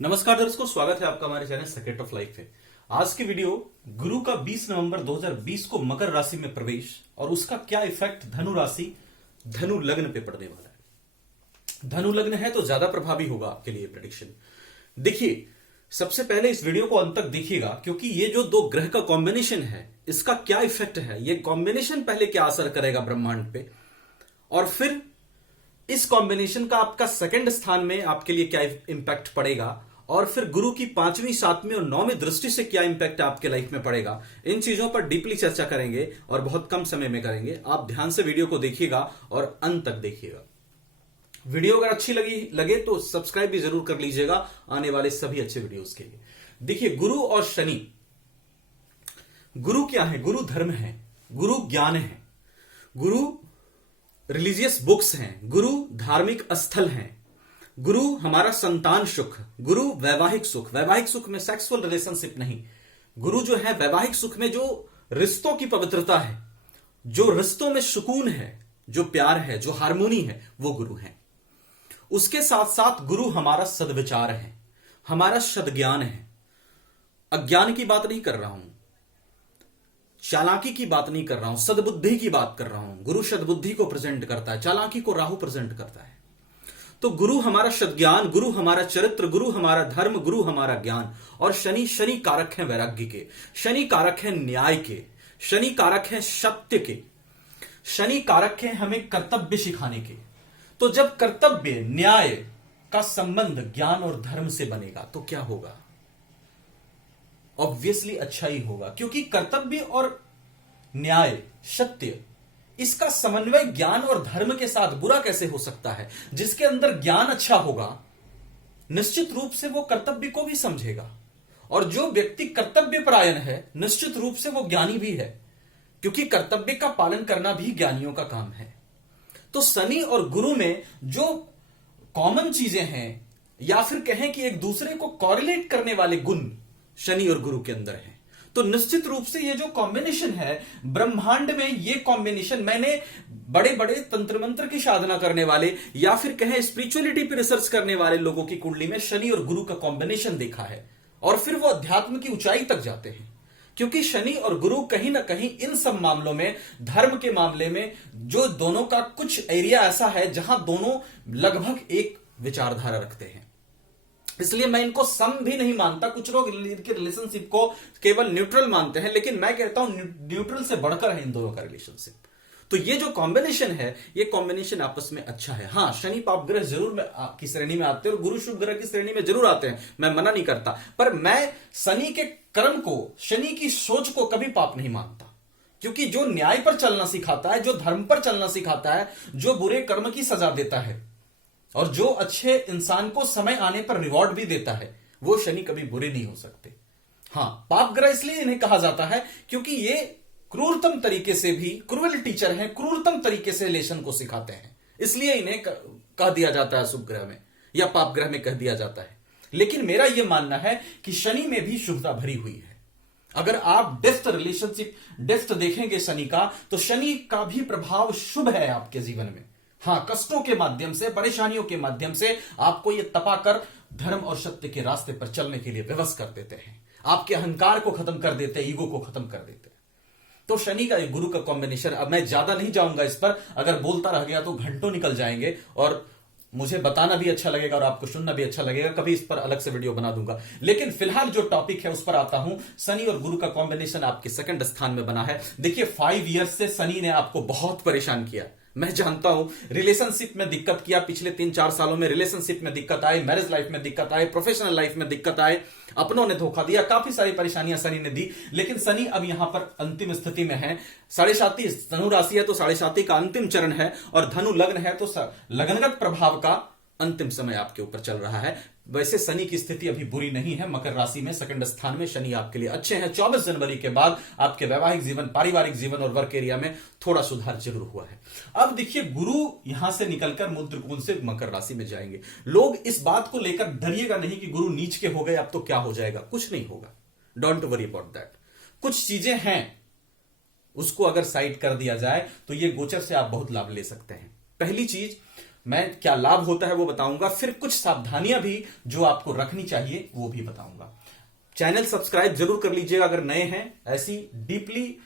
नमस्कार दर्शकों, स्वागत है आपका हमारे चैनल सेक्रेट ऑफ लाइफ में। आज की वीडियो गुरु का 20 नवंबर 2020 को मकर राशि में प्रवेश और उसका क्या इफेक्ट धनु राशि धनु लग्न पे पड़ने वाला है। धनु लग्न है तो ज्यादा प्रभावी होगा आपके लिए प्रेडिक्शन। देखिए, सबसे पहले इस वीडियो को अंत तक देखिएगा, क्योंकि ये जो दो ग्रह का कॉम्बिनेशन है इसका क्या इफेक्ट है, ये कॉम्बिनेशन पहले क्या असर करेगा ब्रह्मांड पे, और फिर इस कॉम्बिनेशन का आपका सेकंड स्थान में आपके लिए क्या इंपैक्ट पड़ेगा, और फिर गुरु की 5वीं 7वीं और 9वीं दृष्टि से क्या इंपैक्ट आपके लाइफ में पड़ेगा। इन चीजों पर डीपली चर्चा करेंगे और बहुत कम समय में करेंगे। आप ध्यान से वीडियो को देखिएगा और अंत तक देखिएगा। वीडियो अगर अच्छी लगे तो सब्सक्राइब भी जरूर कर लीजिएगा आने वाले सभी अच्छे वीडियोस के लिए। देखिए, गुरु और शनि, गुरु क्या है? गुरु धर्म है, गुरु ज्ञान है, गुरु रिलीजियस बुक्स हैं, गुरु धार्मिक स्थल हैं, गुरु हमारा संतान सुख, गुरु वैवाहिक सुख। वैवाहिक सुख में सेक्सुअल रिलेशनशिप नहीं, गुरु जो है वैवाहिक सुख में जो रिश्तों की पवित्रता है, जो रिश्तों में सुकून है, जो प्यार है, जो हार्मोनी है, वो गुरु है। उसके साथ साथ गुरु हमारा सद्विचार है, हमारा सद्ज्ञान है। अज्ञान की बात नहीं कर रहा हूं, चालाकी की बात नहीं कर रहा हूं, सद्बुद्धि की बात कर रहा हूं। गुरु सद्बुद्धि को प्रेजेंट करता है, चालाकी को राहु प्रेजेंट करता है। तो गुरु हमारा सद्ज्ञान, गुरु हमारा चरित्र, गुरु हमारा धर्म, गुरु हमारा ज्ञान। और शनि कारक है वैराग्य के, शनि कारक है न्याय के, शनि कारक है सत्य के, शनि कारक है हमें कर्तव्य सिखाने के। तो जब कर्तव्य न्याय का संबंध ज्ञान और धर्म से बनेगा तो क्या होगा? ऑब्वियसली अच्छा ही होगा, क्योंकि कर्तव्य और न्याय सत्य इसका समन्वय ज्ञान और धर्म के साथ बुरा कैसे हो सकता है? जिसके अंदर ज्ञान अच्छा होगा निश्चित रूप से वो कर्तव्य को भी समझेगा, और जो व्यक्ति कर्तव्य परायण है निश्चित रूप से वो ज्ञानी भी है, क्योंकि कर्तव्य का पालन करना भी ज्ञानियों का काम है। तो शनि और गुरु में जो कॉमन चीजें हैं, या फिर कहें कि एक दूसरे को कॉरिलेट करने वाले गुण शनि और गुरु के अंदर है, तो निश्चित रूप से ये जो कॉम्बिनेशन है ब्रह्मांड में, ये कॉम्बिनेशन मैंने बड़े बड़े तंत्र मंत्र की साधना करने वाले या फिर कहें स्पिरिचुअलिटी पे रिसर्च करने वाले लोगों की कुंडली में शनि और गुरु का कॉम्बिनेशन देखा है, और फिर वो अध्यात्म की ऊंचाई तक जाते हैं। क्योंकि शनि और गुरु कहीं ना कहीं इन सब मामलों में, धर्म के मामले में, जो दोनों का कुछ एरिया ऐसा है जहां दोनों लगभग एक विचारधारा रखते हैं। इसलिए मैं इनको सम भी नहीं मानता। कुछ लोग इनके रिलेशनशिप को केवल न्यूट्रल मानते हैं, लेकिन मैं कहता हूं न्यूट्रल से बढ़कर है इन दोनों का रिलेशनशिप। तो ये जो कॉम्बिनेशन है, ये कॉम्बिनेशन आपस में अच्छा है। हाँ, शनि पाप ग्रह जरूर की श्रेणी में आते हैं और गुरु शुभ ग्रह की श्रेणी में जरूर आते हैं, मैं मना नहीं करता, पर मैं शनि के कर्म को, शनि की सोच को कभी पाप नहीं मानता। क्योंकि जो न्याय पर चलना सिखाता है, जो धर्म पर चलना सिखाता है, जो बुरे कर्म की सजा देता है और जो अच्छे इंसान को समय आने पर रिवॉर्ड भी देता है, वो शनि कभी बुरे नहीं हो सकते। हां, पाप ग्रह इसलिए इन्हें कहा जाता है क्योंकि ये क्रूरतम तरीके से भी, क्रूअल टीचर हैं, क्रूरतम तरीके से लेसन को सिखाते हैं, इसलिए इन्हें कह दिया जाता है शुभ ग्रह में या पाप ग्रह में कह दिया जाता है। लेकिन मेरा यह मानना है कि शनि में भी शुभता भरी हुई है। अगर आप डेप्थ रिलेशनशिप, डेप्थ देखेंगे शनि का, तो शनि का भी प्रभाव शुभ है आपके जीवन में। हां, कष्टों के माध्यम से, परेशानियों के माध्यम से आपको ये तपाकर धर्म और सत्य के रास्ते पर चलने के लिए विवश कर देते हैं, आपके अहंकार को खत्म कर देते हैं, ईगो को खत्म कर देते हैं। तो शनि का गुरु का कॉम्बिनेशन, अब मैं ज्यादा नहीं जाऊंगा इस पर, अगर बोलता रह गया तो घंटों निकल जाएंगे और मुझे बताना भी अच्छा लगेगा और आपको सुनना भी अच्छा लगेगा। कभी इस पर अलग से वीडियो बना दूंगा, लेकिन फिलहाल जो टॉपिक है उस पर आता हूं। शनि और गुरु का कॉम्बिनेशन आपके सेकंड स्थान में बना है। देखिए, 5 इयर्स से शनि ने आपको बहुत परेशान किया, मैं जानता हूं। रिलेशनशिप में दिक्कत किया, पिछले 3-4 सालों में रिलेशनशिप में दिक्कत आई, मैरिज लाइफ में दिक्कत आई, प्रोफेशनल लाइफ में दिक्कत आए, अपनों ने धोखा दिया, काफी सारी परेशानियां शनि ने दी। लेकिन शनि अब यहां पर अंतिम स्थिति में है। 7.5 धनु राशि है तो 7.5 का अंतिम चरण है, और धनु लग्न है तो लगनगत प्रभाव का अंतिम समय आपके ऊपर चल रहा है। वैसे शनि की स्थिति अभी बुरी नहीं है। मकर राशि में सेकंड स्थान में शनि आपके लिए अच्छे हैं। 24 जनवरी के बाद आपके वैवाहिक जीवन, पारिवारिक जीवन और वर्क एरिया में थोड़ा सुधार जरूर हुआ है। अब देखिए, गुरु यहां से निकलकर मुद्रकुंज से मकर राशि में जाएंगे। लोग इस बात को लेकर डरिएगा नहीं कि गुरु नीच के हो गए अब तो क्या हो जाएगा, कुछ नहीं होगा। Don't worry about that. कुछ चीजें हैं, उसको अगर साइड कर दिया जाए तो ये गोचर से आप बहुत लाभ ले सकते हैं। पहली चीज, मैं क्या लाभ होता है वो बताऊंगा, फिर कुछ सावधानियां भी जो आपको रखनी चाहिए वो भी बताऊंगा। चैनल सब्सक्राइब जरूर कर लीजिएगा अगर नए हैं। ऐसी डीपली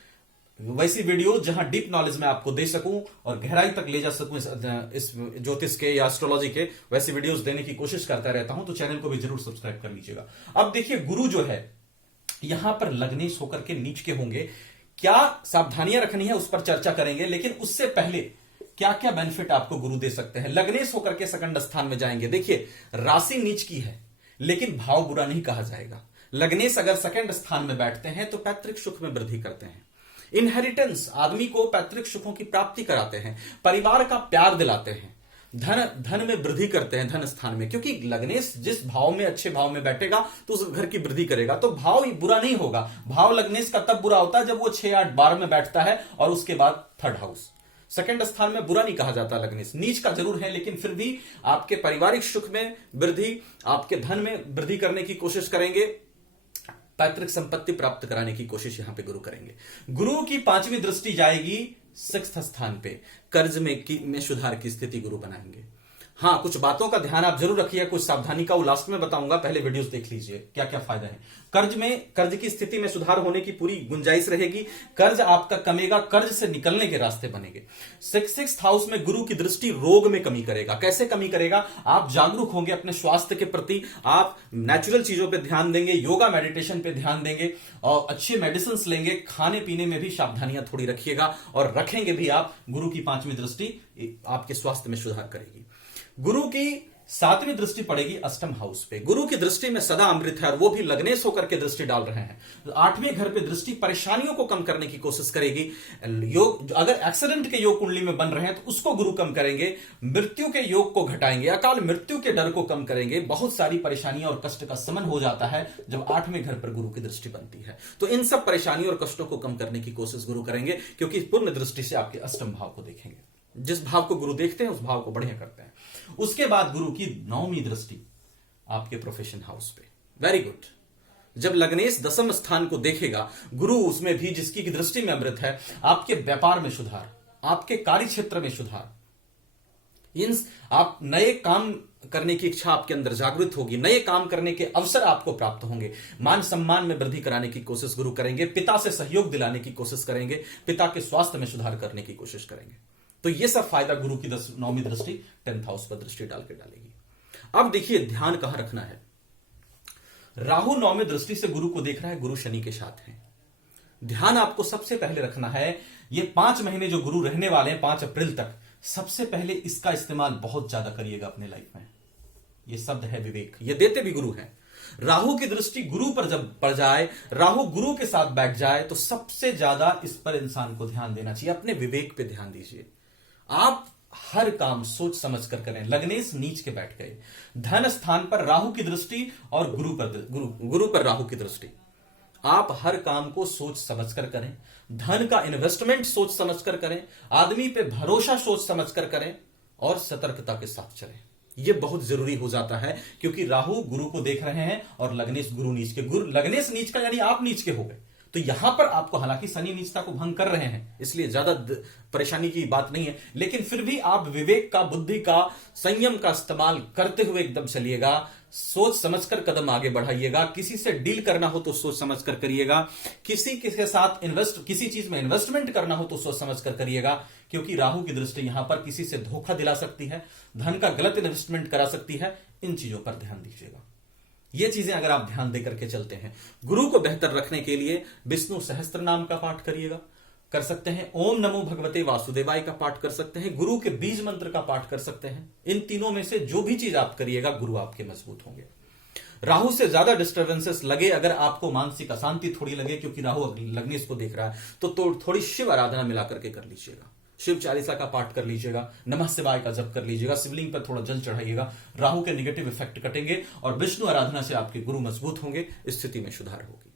वैसी वीडियो जहां डीप नॉलेज मैं आपको दे सकूं और गहराई तक ले जा सकूं इस ज्योतिष के या एस्ट्रोलॉजी के, वैसी वीडियोस देने की कोशिश करता रहता हूं। तो चैनल को भी जरूर सब्सक्राइब कर लीजिएगा। अब देखिए, गुरु जो है यहां पर लग्नेश होकर के नीच के होंगे, क्या सावधानियां रखनी है उस पर चर्चा करेंगे। लेकिन उससे पहले क्या क्या बेनिफिट आपको गुरु दे सकते हैं। लग्नेश होकर के सेकंड स्थान में जाएंगे। देखिए, राशि नीच की है लेकिन भाव बुरा नहीं कहा जाएगा। लग्नेश अगर सेकंड स्थान में बैठते हैं तो पैतृक सुख में वृद्धि करते हैं। इनहेरिटेंस, आदमी को पैतृक सुखों की प्राप्ति कराते हैं, परिवार का प्यार दिलाते हैं, धन में वृद्धि करते हैं धन स्थान में, क्योंकि लग्नेश जिस भाव में अच्छे भाव में बैठेगा तो उस घर की वृद्धि करेगा। तो भाव बुरा नहीं होगा। भाव लग्नेश का तब बुरा होता है जब वो 6, 8, 12 में बैठता है और उसके बाद थर्ड हाउस। सेकंड स्थान में बुरा नहीं कहा जाता लग्नेश, नीच का जरूर है लेकिन फिर भी आपके पारिवारिक सुख में वृद्धि, आपके धन में वृद्धि करने की कोशिश करेंगे, पैतृक संपत्ति प्राप्त कराने की कोशिश यहां पे गुरु करेंगे। गुरु की 5वीं दृष्टि जाएगी 6th स्थान पे, कर्ज में सुधार की स्थिति गुरु बनाएंगे। हाँ, कुछ बातों का ध्यान आप जरूर रखिए, कुछ सावधानी का वो लास्ट में बताऊंगा, पहले वीडियोस देख लीजिए क्या क्या फायदा है। कर्ज की स्थिति में सुधार होने की पूरी गुंजाइश रहेगी। कर्ज आपका कमेगा, कर्ज से निकलने के रास्ते बनेंगे। 6th हाउस में गुरु की दृष्टि रोग में कमी करेगा। कैसे कमी करेगा? आप जागरूक होंगे अपने स्वास्थ्य के प्रति, आप नेचुरल चीजों पे ध्यान देंगे, योगा मेडिटेशन पे ध्यान देंगे और अच्छे मेडिसिन लेंगे। खाने पीने में भी सावधानियां थोड़ी रखिएगा और रखेंगे भी आप। गुरु की 5वीं दृष्टि आपके स्वास्थ्य में सुधार करेगी। गुरु की 7वीं दृष्टि पड़ेगी अष्टम हाउस पे। गुरु की दृष्टि में सदा अमृत है और वो भी लग्नेश होकर के दृष्टि डाल रहे हैं। 8वें घर पे दृष्टि परेशानियों को कम करने की कोशिश करेगी। योग, अगर एक्सीडेंट के योग कुंडली में बन रहे हैं तो उसको गुरु कम करेंगे। मृत्यु के योग को घटाएंगे, अकाल मृत्यु के डर को कम करेंगे। बहुत सारी परेशानियां और कष्ट का शमन हो जाता है जब 8वें घर पर गुरु की दृष्टि बनती है। तो इन सब परेशानियों और कष्टों को कम करने की कोशिश गुरु करेंगे, क्योंकि पूर्ण दृष्टि से आपके अष्टम भाव को देखेंगे। जिस भाव को गुरु देखते हैं उस भाव को बढ़िया करते हैं। उसके बाद गुरु की 9वीं दृष्टि आपके प्रोफेशन हाउस पे। Very good. जब लग्नेश 10th स्थान को देखेगा गुरु, उसमें भी जिसकी दृष्टि में अमृत है, आपके व्यापार में सुधार, आपके कार्य क्षेत्र में सुधार, आप नए काम करने की इच्छा आपके अंदर जागृत होगी, नए काम करने के अवसर आपको प्राप्त होंगे, मान सम्मान में वृद्धि कराने की कोशिश गुरु करेंगे, पिता से सहयोग दिलाने की कोशिश करेंगे, पिता के स्वास्थ्य में सुधार करने की कोशिश करेंगे। तो ये सब फायदा गुरु की 9वीं दृष्टि 10th हाउस पर दृष्टि डाल के डालेगी। अब देखिए, ध्यान कहां रखना है। राहु 9वीं दृष्टि से गुरु को देख रहा है, गुरु शनि के साथ है। ध्यान आपको सबसे पहले रखना है, ये 5 महीने जो गुरु रहने वाले हैं 5 अप्रैल तक, सबसे पहले इसका इस्तेमाल बहुत ज्यादा करिएगा अपने लाइफ में। ये शब्द है विवेक, ये देते भी गुरु हैं। राहु की दृष्टि गुरु पर जब पड़ जाए, राहु गुरु के साथ बैठ जाए, तो सबसे ज्यादा इस पर इंसान को ध्यान देना चाहिए। अपने विवेक पे ध्यान दीजिए। आप हर काम सोच समझ कर करें। लग्नेश नीच के बैठ गए, धन स्थान पर राहु की दृष्टि और गुरु पर राहु की दृष्टि। आप हर काम को सोच समझ कर करें, धन का इन्वेस्टमेंट सोच समझ कर करें, आदमी पे भरोसा सोच समझ कर करें और सतर्कता के साथ चलें। यह बहुत जरूरी हो जाता है, क्योंकि राहु गुरु को देख रहे हैं और लग्नेश गुरु नीच के। लग्नेश नीच का यानी आप नीच के हो गए। तो यहां पर आपको, हालांकि शनि नीचता को भंग कर रहे हैं, इसलिए ज्यादा परेशानी की बात नहीं है, लेकिन फिर भी आप विवेक का, बुद्धि का, संयम का इस्तेमाल करते हुए एकदम चलिएगा। सोच समझकर कदम आगे बढ़ाइएगा। किसी से डील करना हो तो सोच समझकर करिएगा। किसी के साथ किसी चीज में इन्वेस्टमेंट करना हो तो सोच समझकर करिएगा, क्योंकि राहु की दृष्टि यहां पर किसी से धोखा दिला सकती है, धन का गलत इन्वेस्टमेंट करा सकती है। इन चीजों पर ध्यान दीजिएगा। ये चीजें अगर आप ध्यान देकर के चलते हैं, गुरु को बेहतर रखने के लिए विष्णु सहस्त्र नाम का पाठ करिएगा, कर सकते हैं। ओम नमो भगवते वासुदेवाय का पाठ कर सकते हैं, गुरु के बीज मंत्र का पाठ कर सकते हैं। इन तीनों में से जो भी चीज आप करिएगा, गुरु आपके मजबूत होंगे। राहु से ज्यादा डिस्टर्बेंसेस लगे, अगर आपको मानसिक अशांति थोड़ी लगे, क्योंकि राहु लग्नेश को देख रहा है, तो थोड़ी शिव आराधना मिलाकर के कर लीजिएगा। शिव चालीसा का पाठ कर लीजिएगा, नमः शिवाय का जप कर लीजिएगा, शिवलिंग पर थोड़ा जल चढ़ाइएगा। राहु के नेगेटिव इफेक्ट कटेंगे और विष्णु आराधना से आपके गुरु मजबूत होंगे, स्थिति में सुधार होगी।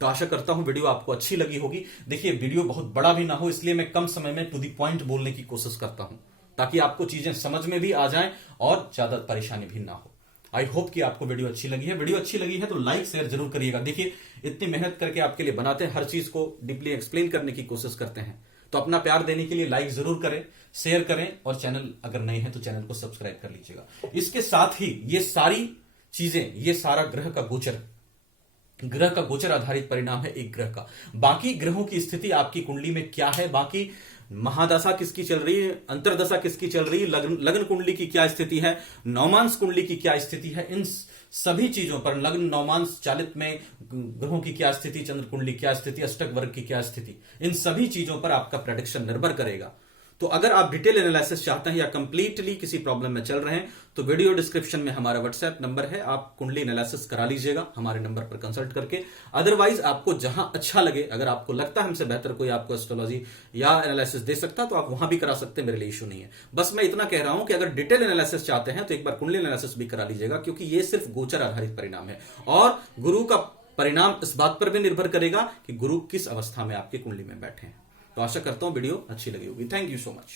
तो आशा करता हूं वीडियो आपको अच्छी लगी होगी। देखिए, वीडियो बहुत बड़ा भी ना हो, इसलिए मैं कम समय में टू द पॉइंट बोलने की कोशिश करता हूं, ताकि आपको चीजें समझ में भी आ जाएं और ज्यादा परेशानी भी ना हो। आई होप कि आपको वीडियो अच्छी लगी है। वीडियो अच्छी लगी है तो लाइक शेयर जरूर करिएगा। देखिए, इतनी मेहनत करके आपके लिए बनाते हैं, हर चीज को डीपली एक्सप्लेन करने की कोशिश करते हैं, तो अपना प्यार देने के लिए लाइक जरूर करें, शेयर करें, और चैनल अगर नए हैं तो चैनल को सब्सक्राइब कर लीजिएगा। इसके साथ ही ये सारी चीजें, ये सारा ग्रह का गोचर आधारित परिणाम है एक ग्रह का। बाकी ग्रहों की स्थिति आपकी कुंडली में क्या है, बाकी महादशा किसकी चल रही है, अंतरदशा किसकी चल रही है, लग्न कुंडली की क्या स्थिति है, नवमांश कुंडली की क्या स्थिति है, इन सभी चीजों पर, लग्न नवमांश चालित में ग्रहों की क्या स्थिति, चंद्र कुंडली क्या स्थिति, अष्टक वर्ग की क्या स्थिति, इन सभी चीजों पर आपका प्रेडिक्शन निर्भर करेगा। तो अगर आप डिटेल एनालिसिस चाहते हैं या कंप्लीटली किसी प्रॉब्लम में चल रहे हैं तो वीडियो डिस्क्रिप्शन में हमारा व्हाट्सएप नंबर है, आप कुंडली एनालिसिस करा लीजिएगा हमारे नंबर पर कंसल्ट करके। अदरवाइज आपको जहां अच्छा लगे, अगर आपको लगता है हमसे बेहतर कोई आपको एस्ट्रोलॉजी या एनालिसिस दे सकता तो आप वहां भी करा सकते हैं, मेरे लिए इशू नहीं है। बस मैं इतना कह रहा हूं कि अगर डिटेल एनालिसिस चाहते हैं तो एक बार कुंडली एनालिसिस भी करा लीजिएगा, क्योंकि ये सिर्फ गोचर आधारित परिणाम है और गुरु का परिणाम इस बात पर भी निर्भर करेगा कि गुरु किस अवस्था में आपकी कुंडली में बैठे हैं। तो आशा करता हूं वीडियो अच्छी लगी होगी। Thank you so much.